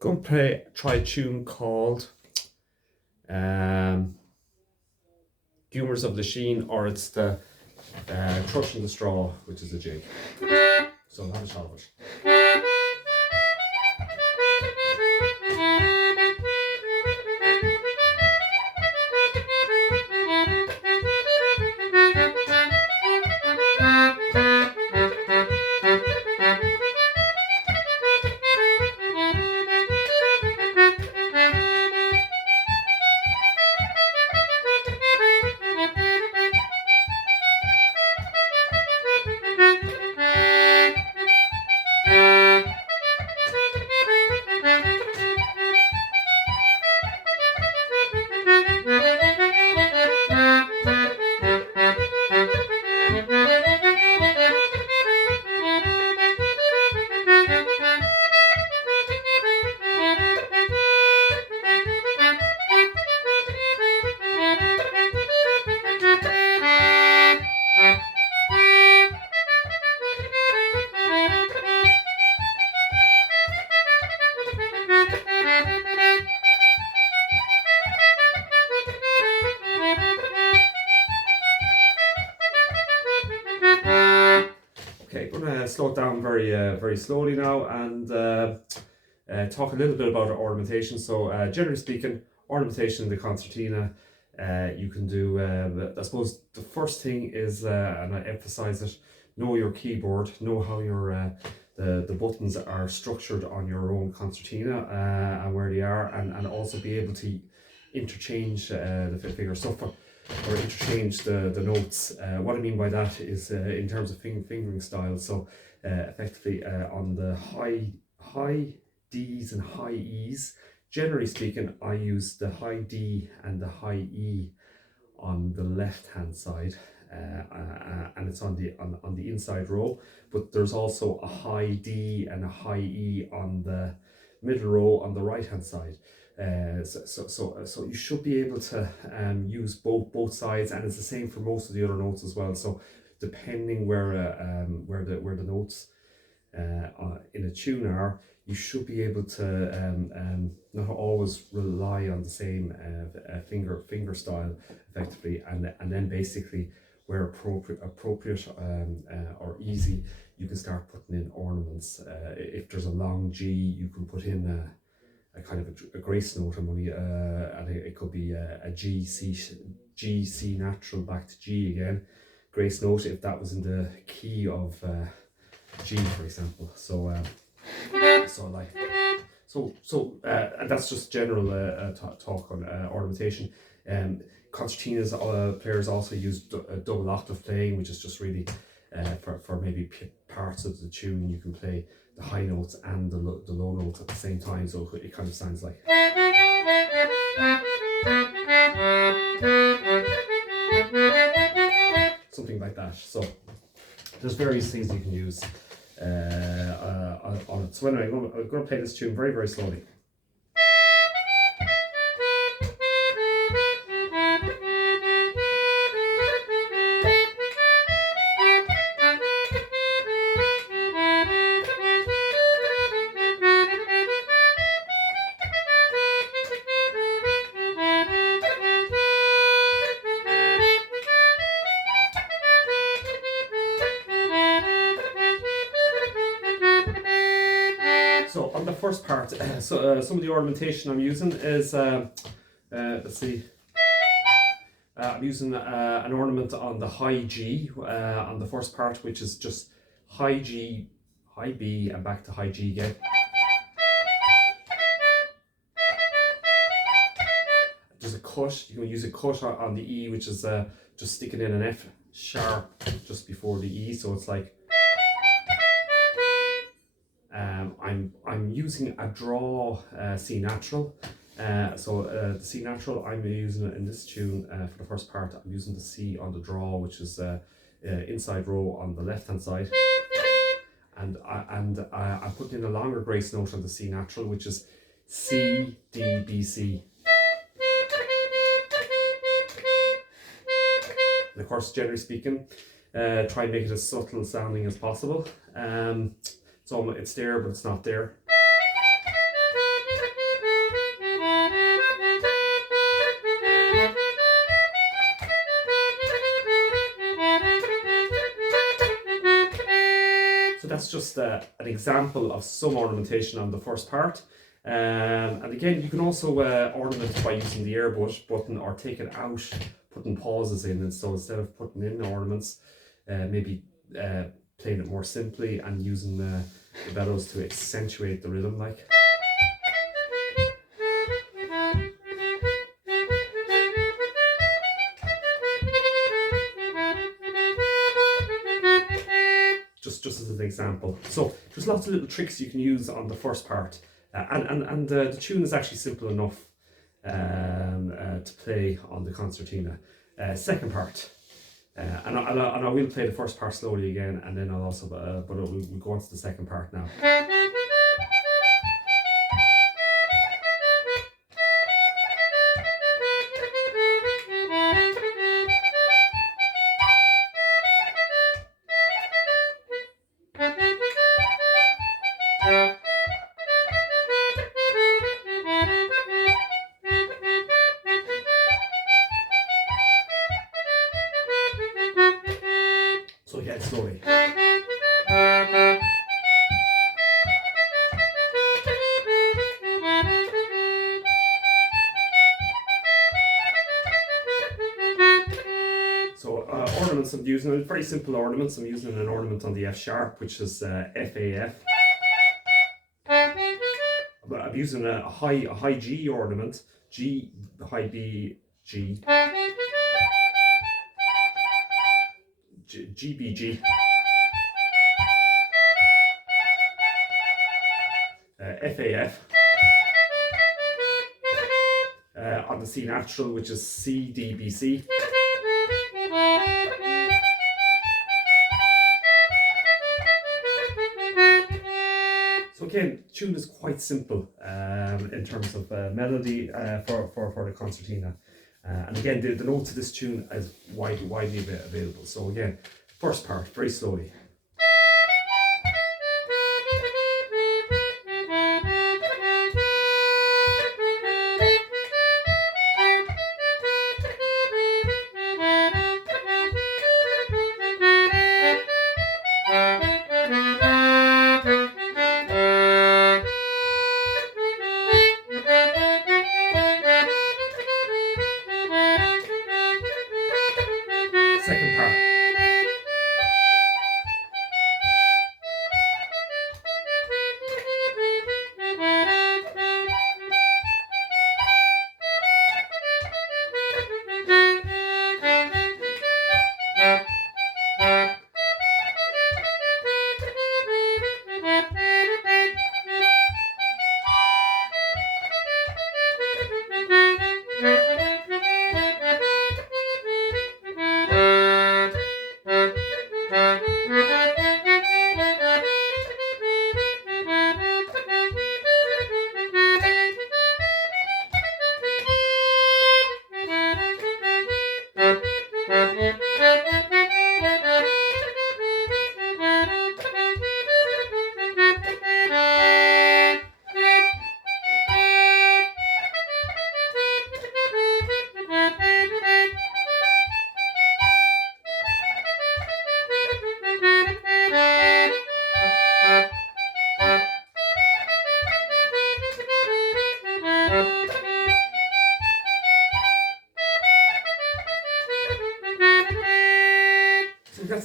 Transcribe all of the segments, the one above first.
Going to try a tune called um, Humours of Lisheen, or it's the Thrush in the Straw, which is a jig. So I'll have a shot of it. Okay, I'm going to slow it down very slowly now and talk a little bit about ornamentation. So, generally speaking, ornamentation in the concertina, you can do. I suppose the first thing is, and I emphasize it, know your keyboard, know how your the buttons are structured on your own concertina and where they are, and also be able to interchange the figures. So for or interchange the notes. What I mean by that is in terms of fingering style. So effectively on the high D's and high E's, generally speaking, I use the high D and the high E on the left hand side, and it's on the inside row. But there's also a high D and a high E on the middle row on the right hand side. So you should be able to use both sides, and it's the same for most of the other notes as well. So depending where the notes in a tune are, you should be able to not always rely on the same finger style effectively, and then basically where appropriate or easy, you can start putting in ornaments. If there's a long G, you can put in a kind of a grace note, and it could be a G C natural back to G again, grace note if that was in the key of G, for example. So and that's just general talk on ornamentation. Concertinas players also use double octave playing, which is just really for maybe parts of the tune you can play the high notes and the low notes at the same time, so it kind of sounds like something like that. So there's various things you can use on it. So anyway, I'm going to play this tune very slowly. So on the first part, some of the ornamentation I'm using is, let's see, I'm using an ornament on the high G on the first part, which is just high G, high B, and back to high G again. There's a cut, you can use a cut on the E, which is just sticking in an F sharp just before the E, so it's like, I'm using a draw C natural. So the C natural I'm using it in this tune for the first part. I'm using the C on the draw, which is inside row on the left hand side, and I'm putting in a longer grace note on the C natural, which is C D B C. And of course, generally speaking, try and make it as subtle sounding as possible. So it's there, but it's not there. that's just an example of some ornamentation on the first part. And again, you can also ornament by using the airbrush button or take it out, putting pauses in. And so instead of putting in ornaments, maybe playing it more simply and using the bellows to accentuate the rhythm, like. Just as an example. So there's lots of little tricks you can use on the first part, and the tune is actually simple enough to play on the concertina. Second part, and I will play the first part slowly again, and then I'll also but we'll go on to the second part now. So again, slowly. So ornaments I'm using, very simple ornaments. I'm using an ornament on the F sharp, which is F A F. But I'm using a high G ornament, G, high B, G, G B G, F A F. On the C natural, which is C D B C. So again, tune is quite simple in terms of melody for the concertina. And again, the notes of this tune is widely available. So again, first part, very slowly. Second part.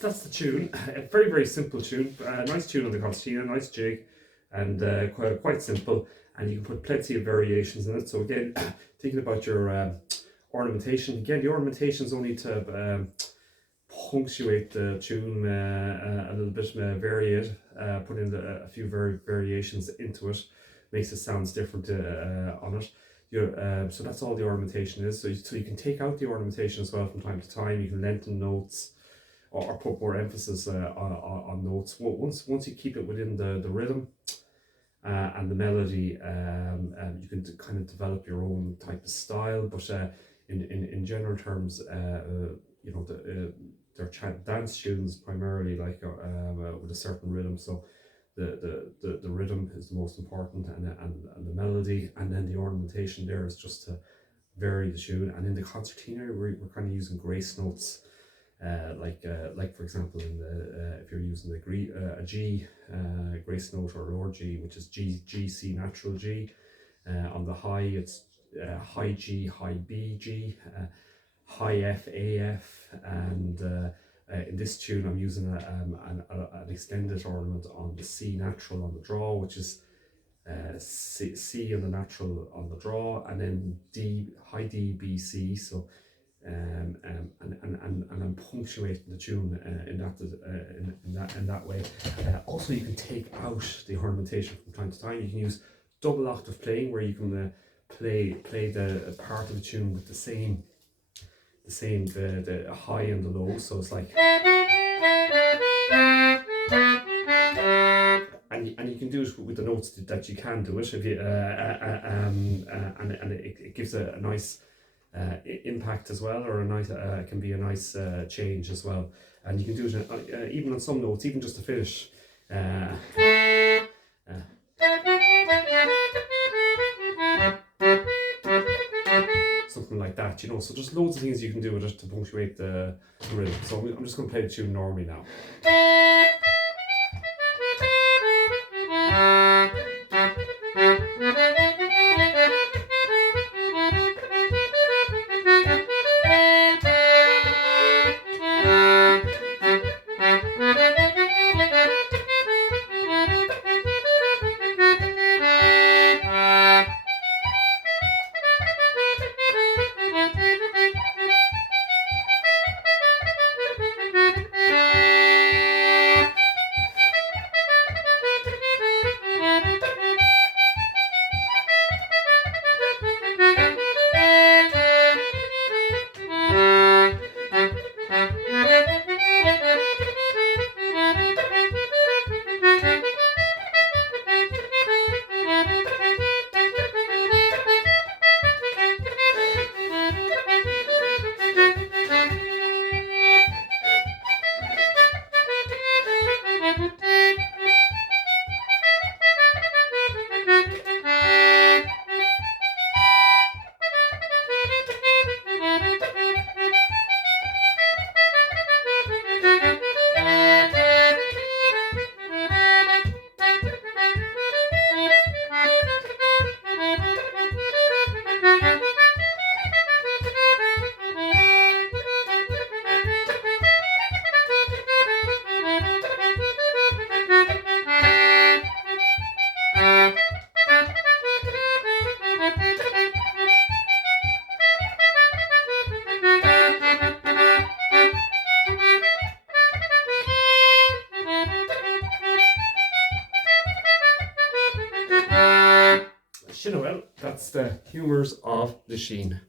That's the tune. A very simple tune. Nice tune on the concertina, nice jig, and quite simple. And you can put plenty of variations in it. So again, thinking about your ornamentation. Again, the ornamentation is only to punctuate the tune a little bit, vary it, put in a few variations into it, makes it sounds different on it. So that's all the ornamentation is. So you can take out the ornamentation as well from time to time. You can lengthen notes, or put more emphasis on notes. Once you keep it within the rhythm and the melody, you can kind of develop your own type of style. But in general terms, you know, they're dance tunes primarily, like with a certain rhythm. So the rhythm is the most important, and the melody, and then the ornamentation there is just to vary the tune. And in the concertina, we're kind of using grace notes. Like for example, in the if you're using a G grace note or lower G, which is G C natural G. On the high, it's high G, high B G, high F, A F, and in this tune I'm using an extended ornament on the C natural on the draw, which is C on the natural on the draw, and then D, high D, B, C. So and I'm punctuating the tune in that way. Also, you can take out the ornamentation from time to time. You can use double octave playing, where you can play the part of the tune with the high and the low. So it's like, and you can do it with the notes that you can do it if you and it gives a nice impact as well, or a nice can be a nice change as well. And you can do it even on some notes, even just to finish. Something like that, you know. So there's loads of things you can do with it to punctuate the rhythm. So I'm just going to play the tune normally now. Well, that's the humours of lisheen.